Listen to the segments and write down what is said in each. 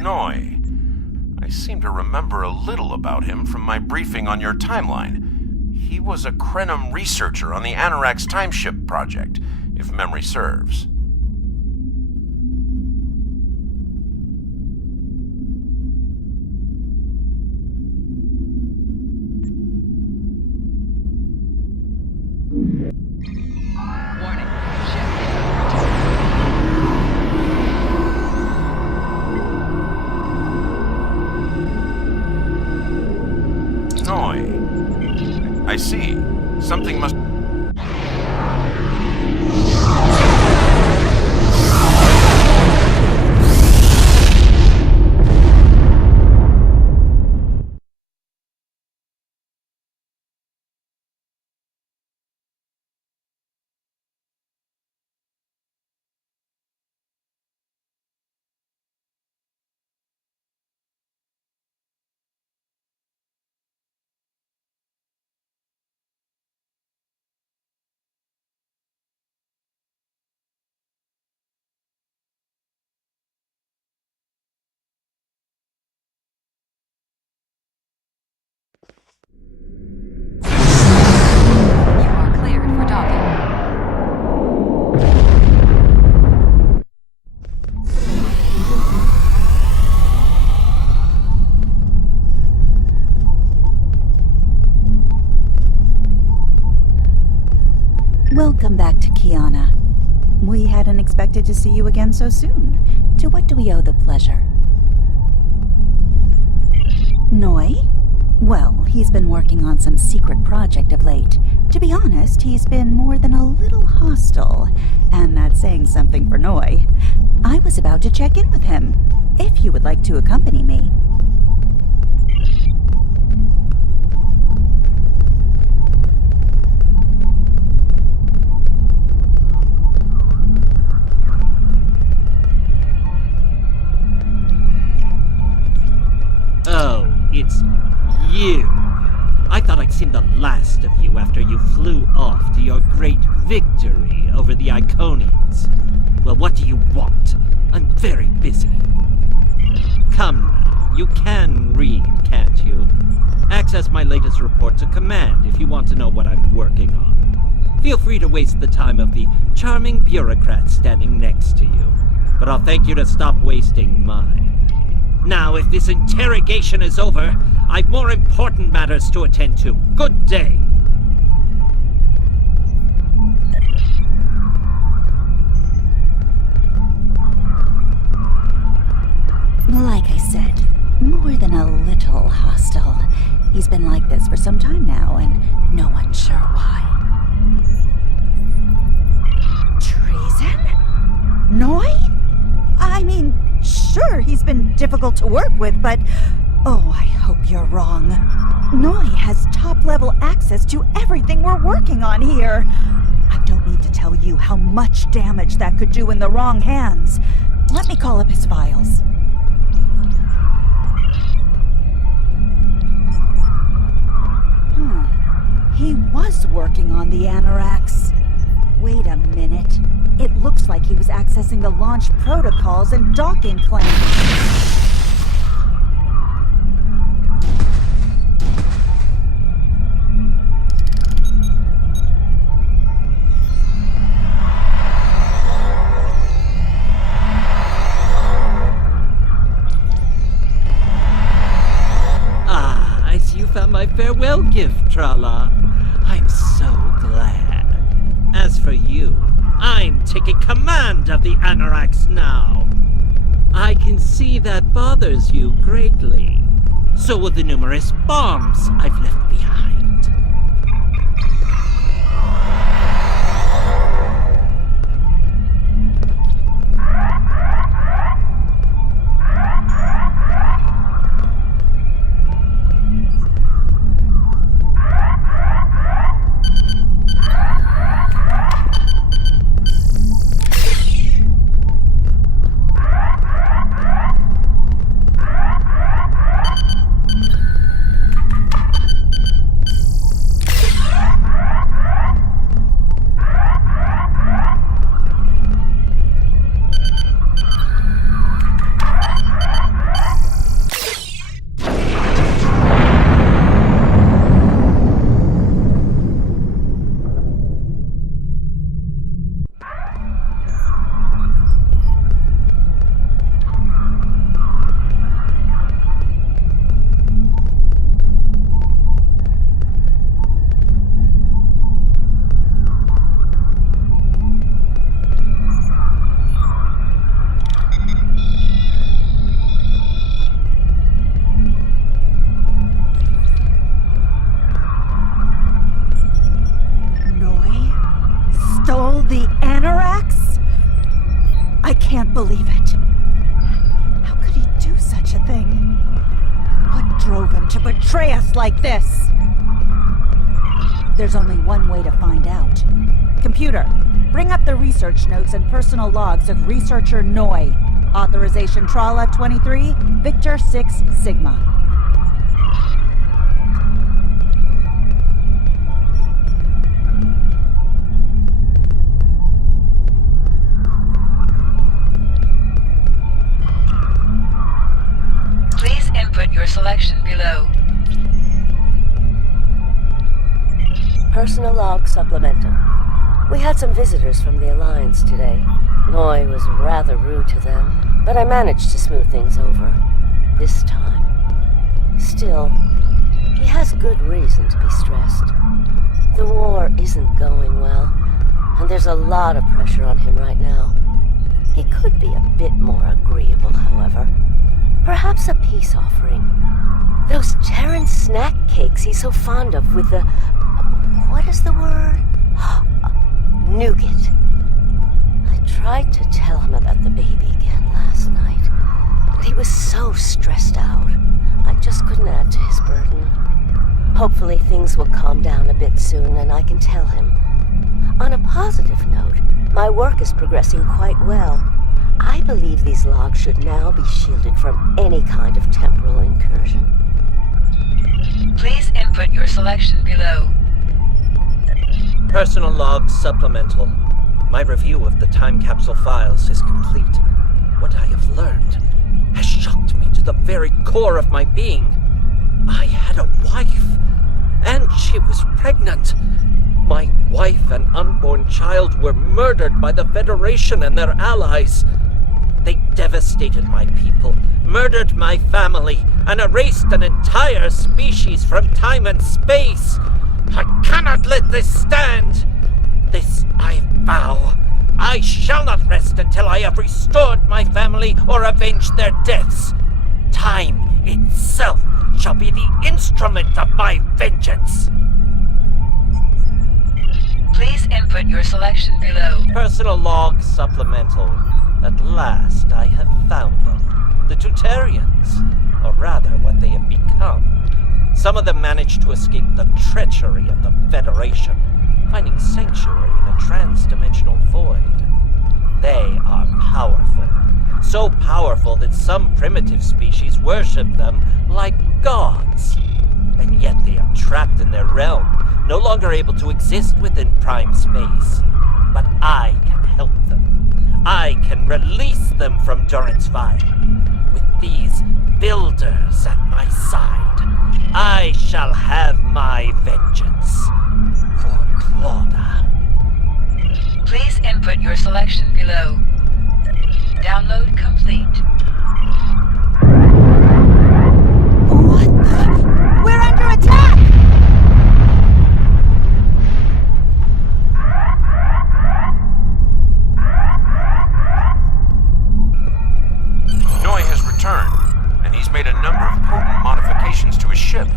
Noi. I seem to remember a little about him from my briefing on your timeline. He was a Krenim researcher on the Anorak's timeship project, if memory serves. I see. Something must... Welcome back to Kiana. We hadn't expected to see you again so soon. To what do we owe the pleasure? Noi? Well, he's been working on some secret project of late. To be honest, he's been more than a little hostile, and that's saying something for Noi. I was about to check in with him, if you would like to accompany me. Oh, it's you. I thought I'd seen the last of you after you flew off to your great victory over the Iconians. Well, what do you want? I'm very busy. Come now, you can read, can't you? Access my latest report to command if you want to know what I'm working on. Feel free to waste the time of the charming bureaucrat standing next to you, but I'll thank you to stop wasting mine. Now, if this interrogation is over, I've more important matters to attend to. Good day. Like I said, more than a little hostile. He's been like this for some time now, and no one's sure why. Treason? Noi? I mean, sure, he's been difficult to work with, but... Oh, I hope you're wrong. Noi has top-level access to everything we're working on here. I don't need to tell you how much damage that could do in the wrong hands. Let me call up his files. He was working on the Anoraks. Wait a minute. It looks like he was accessing the launch protocols and docking claims. I see you found my farewell gift, Trala. I'm so glad. As for you, I'm taking command of the Anoraks now. I can see that bothers you greatly. So will the numerous bombs I've left behind. can't believe it. How could he do such a thing? What drove him to betray us like this? There's only one way to find out. Computer, bring up the research notes and personal logs of researcher Noi. Authorization Trala 23, Victor 6 Sigma. Please input your selection below. Personal log supplemental. We had some visitors from the Alliance today. Noi was rather rude to them, but I managed to smooth things over. This time. Still, he has good reason to be stressed. The war isn't going well, and there's a lot of pressure on him right now. He could be a bit more agreeable, however. Perhaps a peace offering. Those Terran snack cakes he's so fond of with the... what is the word? Nougat. I tried to tell him about the baby again last night, but he was so stressed out. I just couldn't add to his burden. Hopefully things will calm down a bit soon and I can tell him. On a positive note, my work is progressing quite well. I believe these logs should now be shielded from any kind of temporal incursion. Please input your selection below. Personal logs supplemental. My review of the time capsule files is complete. What I have learned has shocked me to the very core of my being. I had a wife, and she was pregnant. My wife and unborn child were murdered by the Federation and their allies. They devastated my people, murdered my family, and erased an entire species from time and space. I cannot let this stand. This I vow. I shall not rest until I have restored my family or avenged their deaths. Time itself shall be the instrument of my vengeance. Please input your selection below. Personal log supplemental. At last I have found them. The Tutarians, or rather what they have become. Some of them managed to escape the treachery of the Federation, finding sanctuary in a trans-dimensional void. They are powerful. So powerful that some primitive species worship them like gods. And yet they are trapped in their realm, no longer able to exist within prime space. But I can help them. I can release them from Durance 5. With these builders at my side, I shall have my vengeance for Claudia. Please input your selection below. Download complete. What the? We're under attack! Noi has returned, and he's made a number of potent modifications to his ship.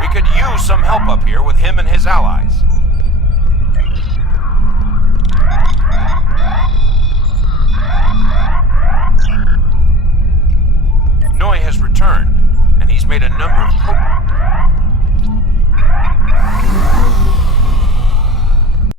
We could use some help up here with him and his allies.